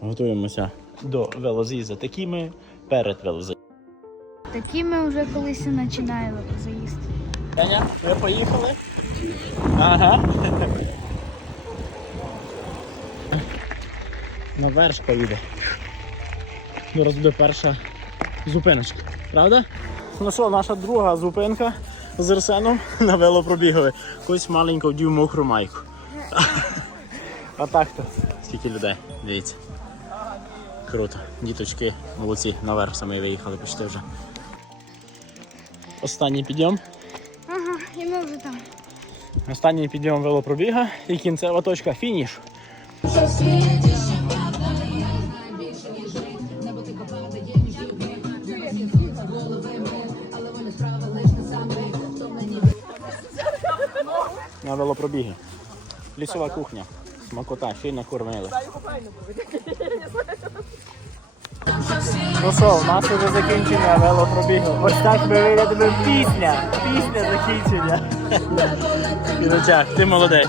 Готуємося до велоз'їзду. Такі ми перед велоз'їздом. Такі ми вже колись і починали заїзд. Таня, ви поїхали? Ага. Наверх поїде. Зараз буде перша зупиночка. Правда? Ну що, наша друга зупинка з Арсеном на велопробігові. Якусь маленьку вдів мокру майку. А так то. Скільки людей, дивіться. Круто. Діточки, молодці, наверх самі виїхали почти вже. Останній підйом. Ага, і ми вже там. Останній підйом велопробіга і кінцева точка фініш. На велопробіги. Лісова кухня. Смакота, ще й накормили. Ну що, у нас вже закінчення велопробігу. Ось так ми виглядимо пісня. Пісня закінчення. Ірочак, ти молодець.